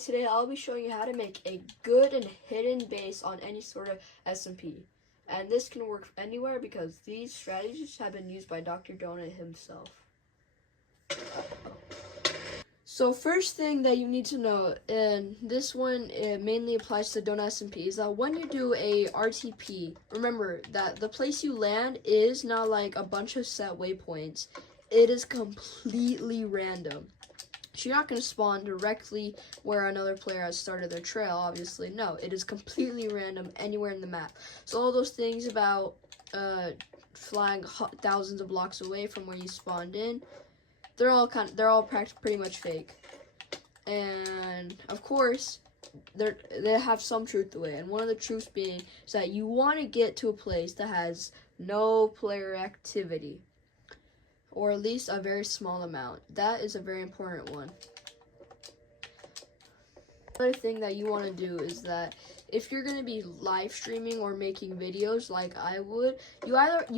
today I'll be showing you how to make a good and hidden base on any sort of SMP. And this can work anywhere because these strategies have been used by Dr. Donut himself. So first thing that you need to know, and this one it mainly applies to Donut SMP, is that when you do a RTP, remember that the place you land is not like a bunch of set waypoints. It is completely random. So you're not going to spawn directly where another player has started their trail, obviously. No, it is completely random anywhere in the map. So all those things about flying thousands of blocks away from where you spawned in, they're all pretty much fake. And of course, they have some truth to it. And one of the truths being is that you want to get to a place that has no player activity, or at least a very small amount. That is a very important one. Another thing that you want to do is that if you're going to be live streaming or making videos like I would, you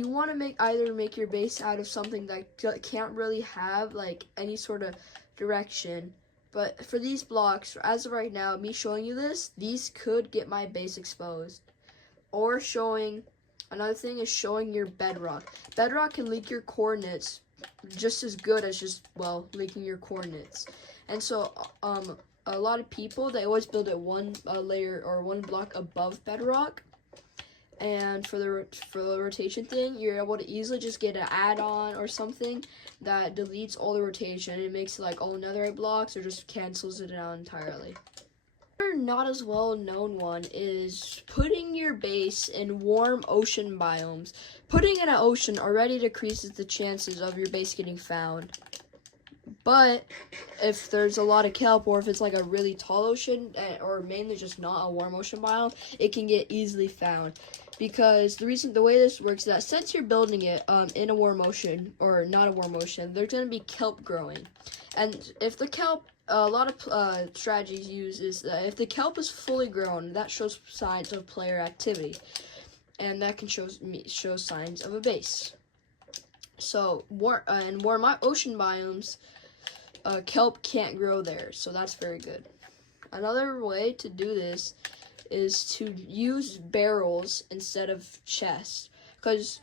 want to either make your base out of something that can't really have like any sort of direction. But for these blocks, as of right now, me showing you this, these could get my base exposed. Or another thing is showing your bedrock. Bedrock can leak your coordinates just as good as leaking your coordinates. And so a lot of people, they always build it one layer or one block above bedrock. And for the rotation thing, you're able to easily just get an add-on or something that deletes all the rotation. It makes it like all netherite blocks, or just cancels it out entirely. Another not as well known one is putting your base in warm ocean biomes. Putting in an ocean already decreases the chances of your base getting found. But if there's a lot of kelp, or if it's like a really tall ocean, or mainly just not a warm ocean biome, it can get easily found. Because the way this works is that since you're building it in a warm ocean, or not a warm ocean, there's going to be kelp growing. And if the kelp, a lot of strategies use is that if the kelp is fully grown, that shows signs of player activity. And that can show signs of a base. So, in warm ocean biomes, kelp can't grow there, so that's very good. Another way to do this is to use barrels instead of chests, because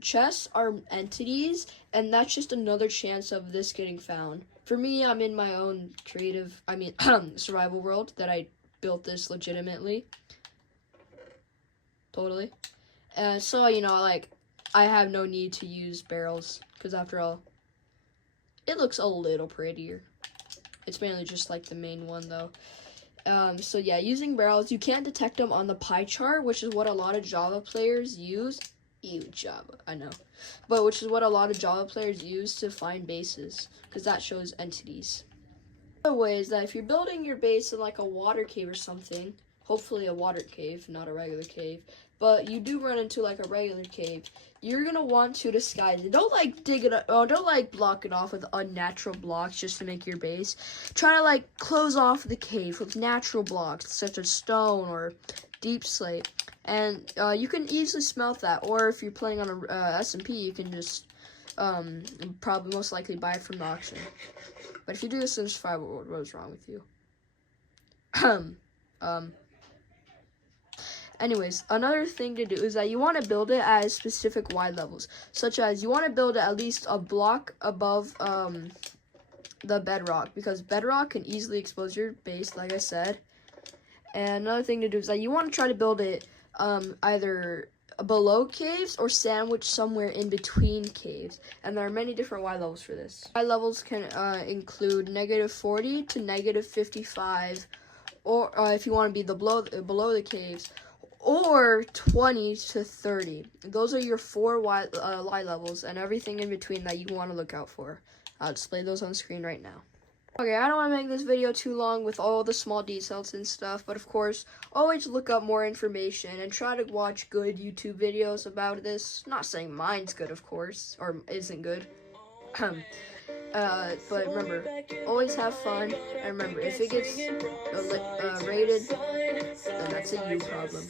chests are entities, and that's just another chance of this getting found. For me, I'm in my own survival world that I built this legitimately. Totally. So, I have no need to use barrels, because after all, it looks a little prettier. It's mainly just like the main one though. So yeah, using barrels, you can't detect them on the pie chart, which is what a lot of Java players use. Ew, Java, I know. But which is what a lot of Java players use to find bases, because that shows entities. Another way is that if you're building your base in like a water cave or something, hopefully a water cave, not a regular cave, but you do run into like a regular cave, you're gonna want to disguise it. Don't like dig it up, don't like block it off with unnatural blocks just to make your base. Try to like close off the cave with natural blocks such as stone or deep slate, and you can easily smelt that. Or if you're playing on a SMP, you can just probably most likely buy it from the auction. But if you do this in survival world, what is wrong with you? Anyways, another thing to do is that you want to build it at specific Y levels, such as you want to build it at least a block above the bedrock, because bedrock can easily expose your base, like I said. And another thing to do is that you want to try to build it either below caves or sandwiched somewhere in between caves. And there are many different Y levels for this. Y levels can include -40 to -55, or if you want to be below the caves, or 20 to 30. Those are your 4 Y levels, and everything in between that you want to look out for. I'll display those on the screen right now. Okay, I don't want to make this video too long with all the small details and stuff, but of course, always look up more information and try to watch good YouTube videos about this. Not saying mine's good, of course, or isn't good. But remember, always have fun, and remember, if it gets rated, then that's a you problem.